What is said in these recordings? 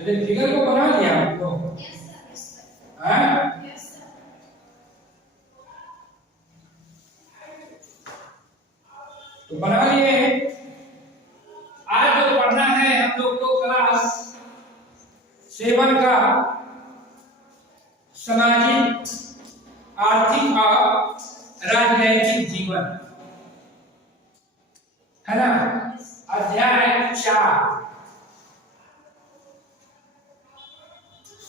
तो ये फिगर को बना लिया आपको? हाँ? तो बना लिए। आज जो पढ़ना है हम लोग को क्लास 7 का सामाजिक, आर्थिक और राजनैतिक जीवन है ना। अध्याय 4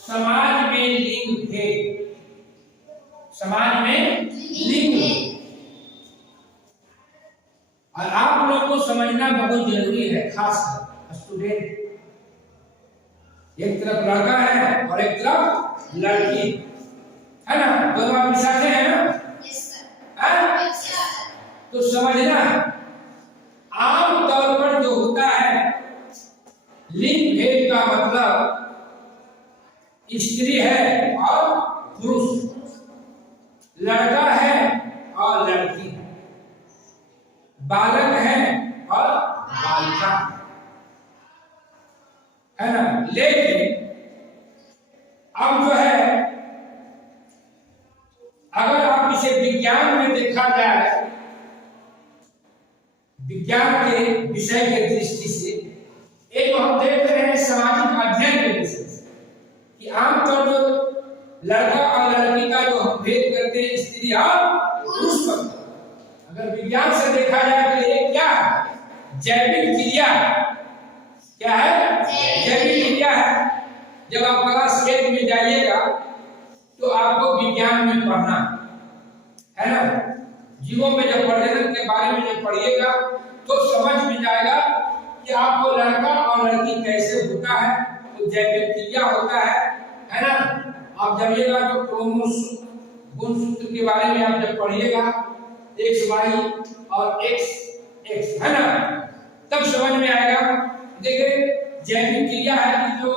समाज में लिंग भेद। समाज में लिंग भेद और आप लोग को समझना बहुत जरूरी है, खासकर स्टूडेंट। एक तरफ लड़का है और एक तरफ लड़की है ना, दोनों आप साथ हैं ना? Yes sir. तो समझना, आम तौर पर जो होता है लिंग भेद का मतलब स्त्री है और पुरुष, लड़का है और लड़की है, बालक है और बालिका है ना। लेकिन अब जो है, अगर आप इसे विज्ञान में देखा जाए, विज्ञान के विषय के दृष्टि से, एक हम देख रहे हैं सामाजिक अध्ययन के विषय से कि आमतौर जो लड़का और लड़की का जो हम भेद करते हैं स्त्री और पुरुष पर, अगर विज्ञान से देखा जाए तो ये क्या है? जैविक क्रिया। क्या है? जैविक क्रिया है। जब आप क्लास 8 में जाइएगा तो आपको विज्ञान में पढ़ना है ना। जीवों में जब प्रजनन के बारे में जब पढ़िएगा तो समझ में जाएगा कि आपको लड़का और लड़की कैसे होता है, तो जैविक क्रिया होता है ना। आप जानिएगा तो क्रोमोसोम गुणसूत्र के बारे में आप जब पढ़िएगा, XY और XX है ना, तब समझ में आएगा। देखिए, जैविक क्रिया है कि जो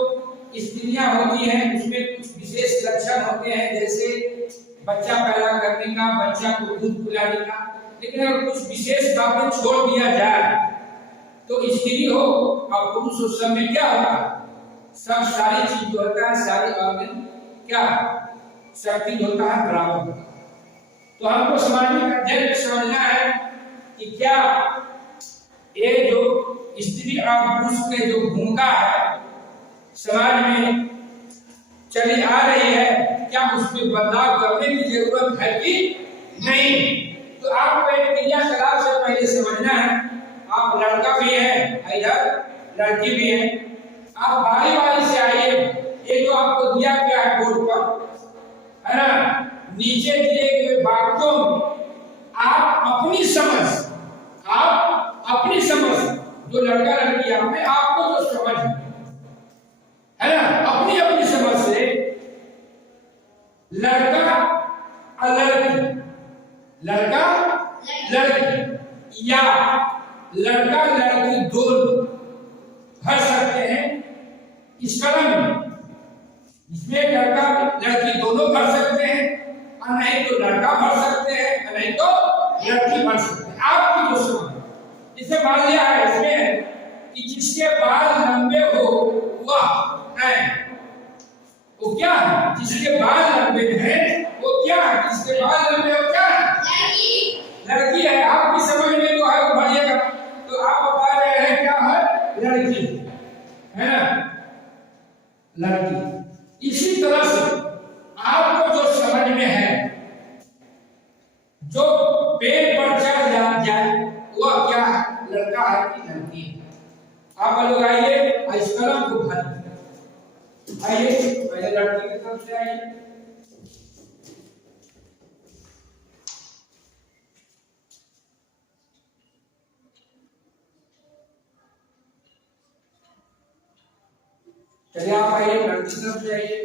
स्त्रियां होती हैं उसमें कुछ विशेष लक्षण होते हैं, जैसे बच्चा पैदा करने का, बच्चा को दूध पिलाने का। लेकिन अगर कुछ विशेष बातें छोड़ दिया जाए तो स्त्री हो और पुरुष हो, सब में क्या होगा? सब सारी चीज जो होता है, सारी ऑर्गन क्या शक्ति होता है बराबर। तो हमको सामाजिक अध्ययन में समझना है कि क्या ये जो स्त्री और पुरुष के जो भूमिका है समाज में चली आ रही है, क्या उसमें बदलाव करने की जरूरत है कि नहीं। तो आपको एक क्रिया कलाप से पहले समझना है, आप लड़का भी है, इधर लड़की भी है। आप बारी बारी से आइए। ये जो आपको दिया गया है बोर्ड पर है ना, नीचे दिए गए वाक्यों में आप अपनी समझ जो लड़का लड़की आप में आपको जो समझ है ना, अपनी अपनी समझ से लड़का और लड़का लड़की या लड़का लड़की दोनों भर सकते हैं इस कलम में। इसमें लड़का लड़की दोनों भर सकते हैं, और नहीं तो लड़का भर सकते हैं, और नहीं तो लड़की भर सकते हैं। आपकी जो समझ, जिसे मान लिया है इसमें कि जिसके बाल लंबे हो वह है, वो क्या है? जिसके बाल लंबे हैं वो क्या है? जिसके बाल लंबे हो क्या है? लड़की है। आपकी समझ में जो है वो भरिएगा, तो आप बता रहे हैं क्या है? लड़की है ना, लड़की। इसी तरह से आपको जो समझ में है, जो पेड़ पर चढ़ जाए वह क्या है? लड़का है कि लड़की है? आप लोग आइए, इस कलम को भरिए। आइए, पहले लड़की की तरफ से आइए। चलिए आप आइए, लड़की की तरफ से आइए।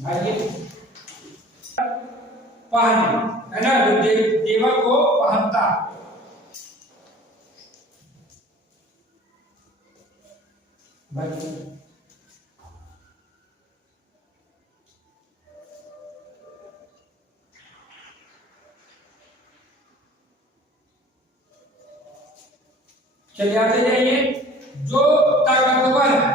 भाइये पहने है ना, जो जेवर को पहनता। चलिए आते जाइए। जो ताकतवर है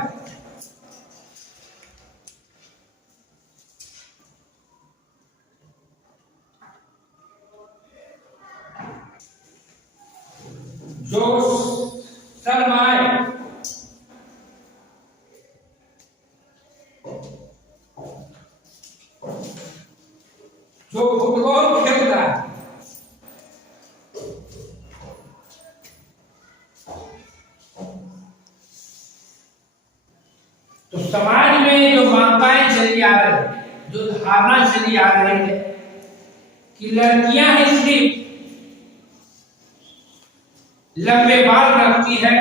जो शर्माए, जो फुटबॉल खेलता है, तो समाज में जो मान्यताएं चली आ रही है, जो धारणा चली आ रही है कि लड़कियां ही सिर्फ लंबे बाल रखती है,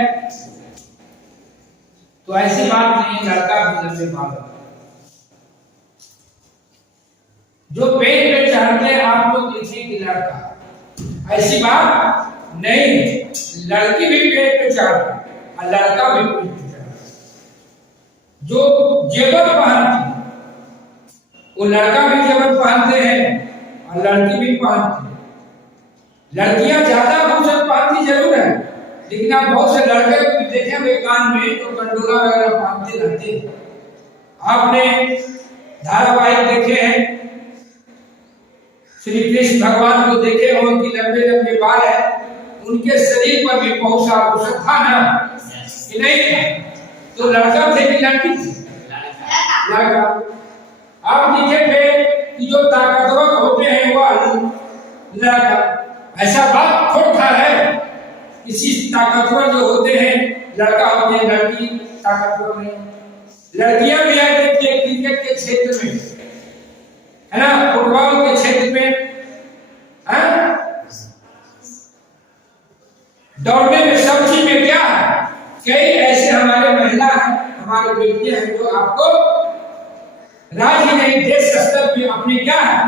तो ऐसी बात नहीं, लड़का भी लंबे बाल रखता है। जो पेट पे चढ़ते आप लोग देखेंगे लड़का, ऐसी बात नहीं, लड़की भी पेट पे चढ़ती है और लड़का भी पेट पे चढ़ता है। जो जेवर पहनती है वो लड़का भी जेवर पहनते हैं और लड़की भी पहनती है। लड़कियां ज्यादा आभूषण पहनती जरूर है, लेकिन आप बहुत से लड़के को भी देखे हुए कान में तो कंडोला वगैरह पहनते रहते हैं। आपने धारावाहिक देखे हैं, श्री कृष्ण भगवान को देखे हो, उनकी लंबे लंबे बाल है, उनके शरीर पर भी बहुत सा आभूषण था ना कि नहीं था? तो लड़का थे कि लड़की थी? लड़का। आप देखे कि जो ताकतवर होते हैं वो लड़का, ऐसा बात थोड़ा है किसी ताकतवर जो होते हैं लड़का होते हैं, लड़की ताकतवर नहीं। लड़कियां भी है, देखिए क्रिकेट के क्षेत्र में है ना, फुटबॉल के क्षेत्र में है, दौड़ने में, सब चीज में क्या है, कई ऐसे हमारे महिला हैं, हमारे बेटियां हैं जो आपको राज्य नहीं देश स्तर पे अपने क्या है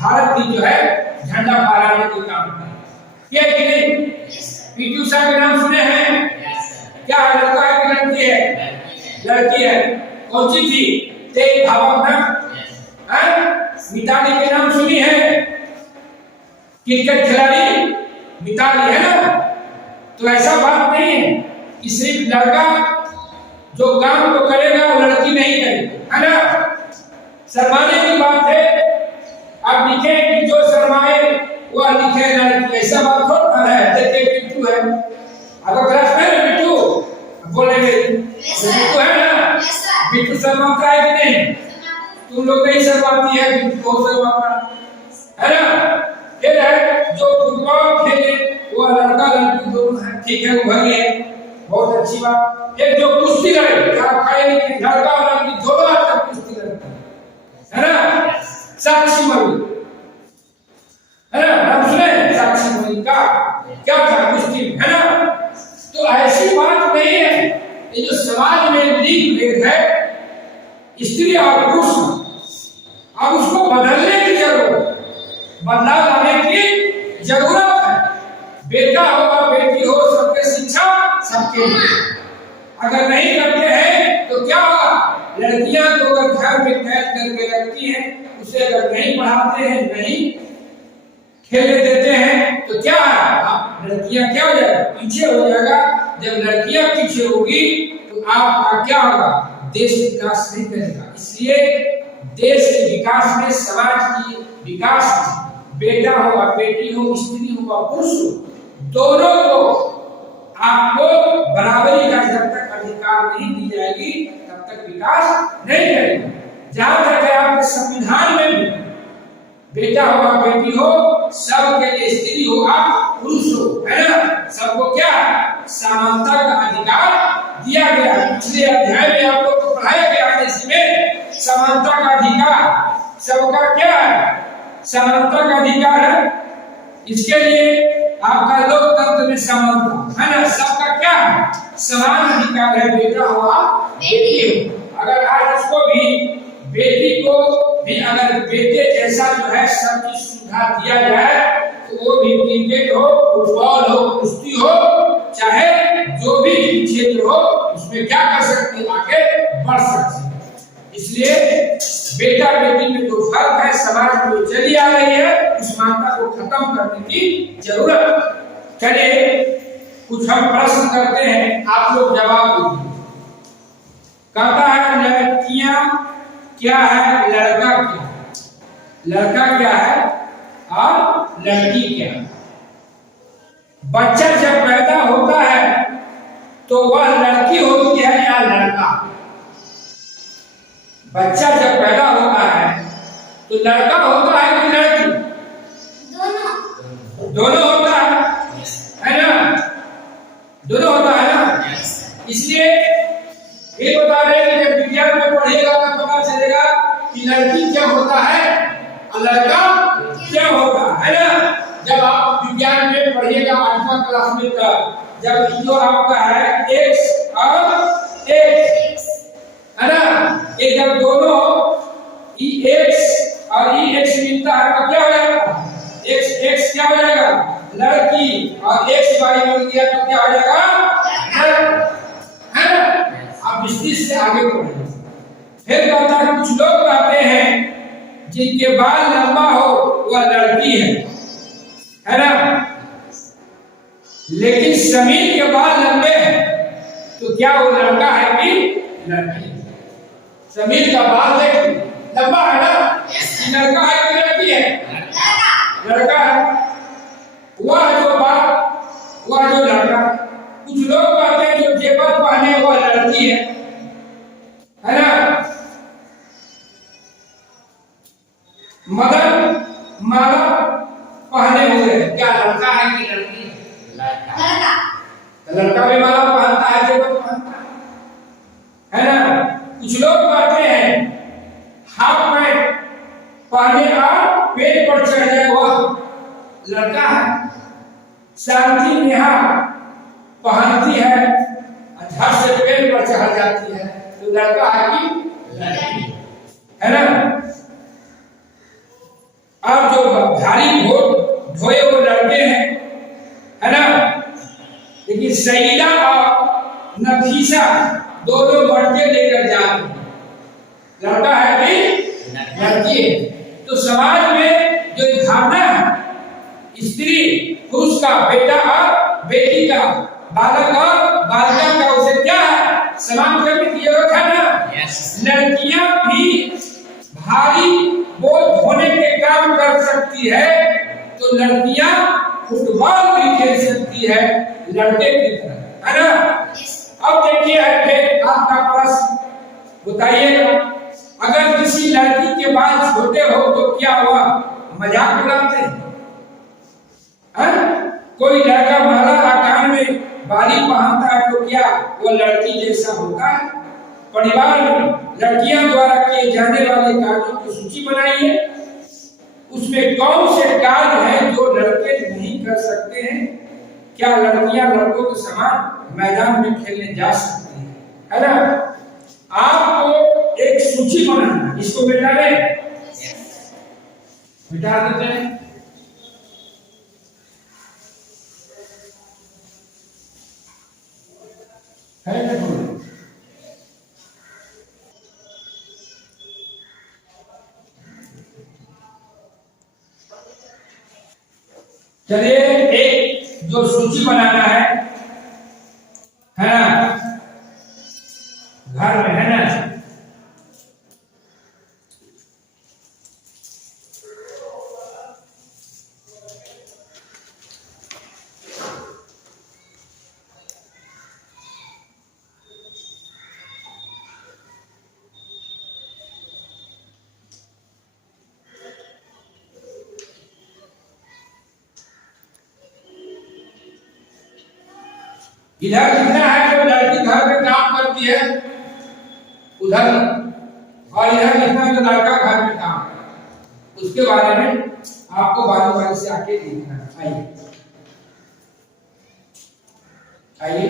भारत की जो है झंडा फहराने के काम करते हैं कि नहीं? पीटी उषा के नाम सुने हैं? क्या है, लड़का है कि लड़की है? लड़की है। कौन सी थी? तेज धावक ना, मिताली के नाम सुनी है? क्रिकेट खिलाड़ी मिताली है ना? तो ऐसा बात नहीं है कि सिर्फ लड़का जो काम को करेगा वो लड़की नहीं करेगी, है ना? शर्माने की बात है, आप लिखे कि जो शर्माए वह लिखे लड़की, ऐसा बात थोड़ा है। देखिए बिट्टू है, आपका क्लास में है बिट्टू, बोलेंगे बिट्टू है ना, बिट्टू शर्माता है कि नहीं? तुम लोग नहीं शर्माती है, बिट्टू बहुत शर्माता है ना? फिर है जो फुटबॉल खेले वो लड़का लड़की दोनों है, ठीक है, वो भरी है, बहुत अच्छी बात। एक जो कुश्ती लड़े, लड़का और लड़की दोनों तक कुश्ती लड़ते है ना, साक्षी मणि है ना, नाम सुने साक्षी मणि का? क्या था कुश्ती, है ना? तो ऐसी बात नहीं है, ये जो समाज में लिंग भेद है स्त्री और पुरुष, अब उसको बदलने की जरूरत, बदलाव लाने की जरूरत है। बेटा हो और बेटी हो, सबके शिक्षा सबके लिए। अगर नहीं करते हैं तो क्या होगा? लड़कियां को अगर घर में कैद करके रखती हैं, उसे अगर नहीं पढ़ाते हैं, नहीं खेलने देते हैं, तो क्या है, लड़कियां क्या हो जाएगा? पीछे हो जाएगा। जब लड़कियां पीछे होगी तो आपका क्या होगा? देश विकास नहीं करेगा। इसलिए देश के विकास में, समाज की विकास में बेटा हो और बेटी हो, स्त्री हो और पुरुष हो, दोनों को आपको बराबरी का जब तक अधिकार नहीं दी जाएगी तब तक विकास नहीं करेगा। जहां तक है आपके संविधान में भी बेटा हो और बेटी हो, सबके लिए, स्त्री हो और पुरुष हो, है ना, सबको क्या समानता का अधिकार दिया गया। पिछले अध्याय में आप लोग को पढ़ाया गया है, इसमें समानता का अधिकार सबका क्या है? समानता का अधिकार है। इसके लिए आपका लोकतंत्र में समानता है ना, सबका क्या है? समान अधिकार है, बेटा हो बेटी हो। अगर आज उसको भी, बेटी को भी अगर बेटे जैसा जो है सब चीज सुविधा दिया जाए, तो वो भी क्रिकेट हो, फुटबॉल हो, कुश्ती हो, चाहे जो भी क्षेत्र हो, उसमें क्या कर सकती है? आगे बढ़ सकती है। इसलिए बेटा बेटी में जो फर्क है समाज में चली आ रही है, उस मान्यता को खत्म करने की जरूरत। चलिए कुछ हम प्रश्न करते हैं, आप लोग जवाब दीजिए। कहता है लड़कियां क्या है, लड़का क्या है? लड़का क्या है और लड़की क्या है? बच्चा जब पैदा होता है तो वह लड़की होती है या लड़का? बच्चा जब पैदा होता है तो लड़का होता है कि लड़की? दोनों होता है ना? दोनों होता है ना? इसलिए ये बता रहे हैं कि जब विज्ञान में पढ़ेगा तो पता चलेगा कि लड़की क्या होता है और लड़का क्या होता है ना? जब आप विज्ञान में पढ़िएगा 8वां क्लास में तब, जब जो आपका है x और x है ना, ये जब दोनों x और x मिलता है तो क्या हो जाएगा? x क्या हो जाएगा? लड़की, और x y मिल गया तो क्या हो जाएगा? है ना? आप इसी से आगे बढ़ेंगे। फिर कहता है कुछ लोग कहते हैं जिनके बाल लंबा हो वह लड़की है ना? लेकिन समीर के बाल लंबे हैं तो क्या वो लड़का है कि लड़की? समीर का बाल देख लंबा है ना, लड़का है कि लड़की है? लड़का है। वह जो लड़का, कुछ लोग कहते हैं जो जेवर पहने वह लड़की है ना? मदन माला पहने हुए क्या लड़का है कि लड़की? लड़का। लड़का भी माला पहनता है, जेवर पहनता है ना? कुछ लोग कहते हैं हाफ पैंट पहने और पेट पर चढ़ जाए वह लड़का है। शांति नेहा पहनती है झट से पेट पर चढ़ जाती है तो लड़का है कि लड़की है ना? अब जो भारी वोट ढोए वो लड़के हैं है ना? लेकिन सईदा और नफीसा दोनों बढ़ते लेकर जाते हैं, लड़का है कि लड़की है। तो समाज में जो धारणा है स्त्री पुरुष का, बेटा और बेटी का, बालक और बालिका का, उसे क्या है समान करने की जरूरत है ना? लड़कियां भी भारी बोझ ढोने के काम कर सकती है तो लड़कियां फुटबॉल भी खेल सकती है लड़के की तरह, है ना? अब देखिए आपका प्रश्न बताइएगा, अगर किसी लड़की के बाल छोटे हो तो क्या हुआ? मजाक उड़ाते हैं? कोई लड़का माला आकार में बाली पहनता है तो क्या वो लड़की जैसा होता है? परिवार में लड़कियां द्वारा किए जाने वाले कार्यों की सूची बनाइए, उसमें कौन से कार्य हैं जो लड़के नहीं कर सकते हैं? क्या लड़कियां लड़कों के समान मैदान में खेलने जा सकती हैं? है ना? आपको एक सूची बनाना, इसको मिटा देते हैं। है ना? चलिए एक जो सूची बनाना है ना, घर में, है ना? इधर लिखना है जो लड़की घर में काम करती है उधर, और इधर लिखना है जो लड़का घर में काम करता है, उसके बारे में आपको बारी से आके लिखना है। आइए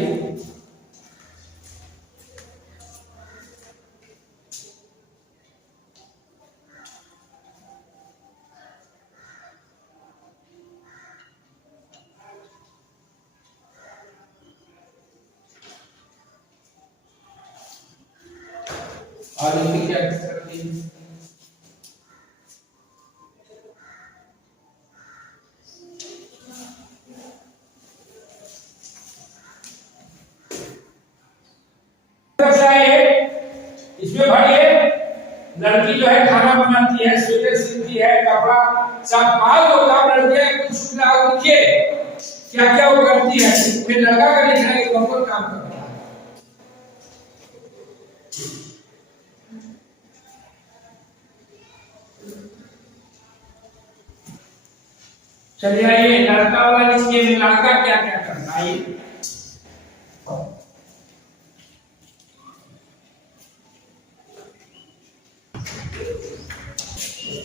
और इनकी क्या करती है? इसमें भरिए लड़की जो है खाना बनाती है, स्वेटर सिलती है, कपड़ा सब पाल होता है, लड़कियां कुछ लिखिए क्या क्या वो करती है, फिर लड़का का लिखना है तो कौन काम करता है। चलिए आइए लड़का वाला लिखिए, में लड़का क्या क्या करता है।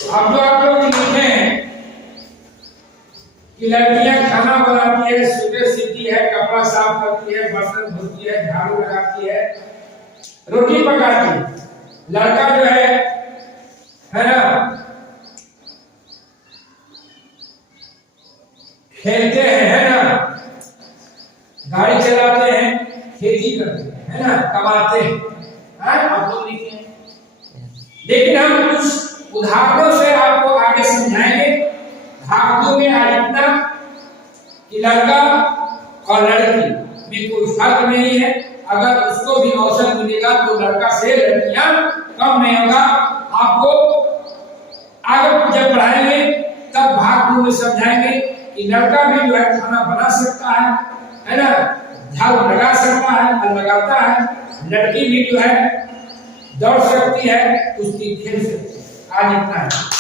अब जो आप लोग लिखे हैं कि लड़कियां खाना बनाती है, सुबह सीखती है, कपड़ा साफ करती है, बर्तन धोती है, झाड़ू लगाती है, रोटी पकाती है। लड़का जो है ना, खेलते हैं, है ना, गाड़ी चलाते हैं, खेती करते हैं, है ना, कमाते हैं। आप लोग लिखे हैं, लेकिन हम कुछ उदाहरणों से आपको आगे समझाएंगे। धातु में आज इतना कि लड़का और लड़की में कोई फर्क नहीं है। अगर उसको भी अवसर मिलेगा तो लड़का से लड़कियां कम नहीं होगा। आपको आगे जब पढ़ाएंगे तब भाग 2 में समझाएंगे कि लड़का भी जो है खाना बना सकता है ना, झाड़ू लगा सकता है और लगाता है। लड़की भी जो है दौड़ सकती है, कुश्ती खेल सकती है। आज इतना है।